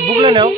bugle não.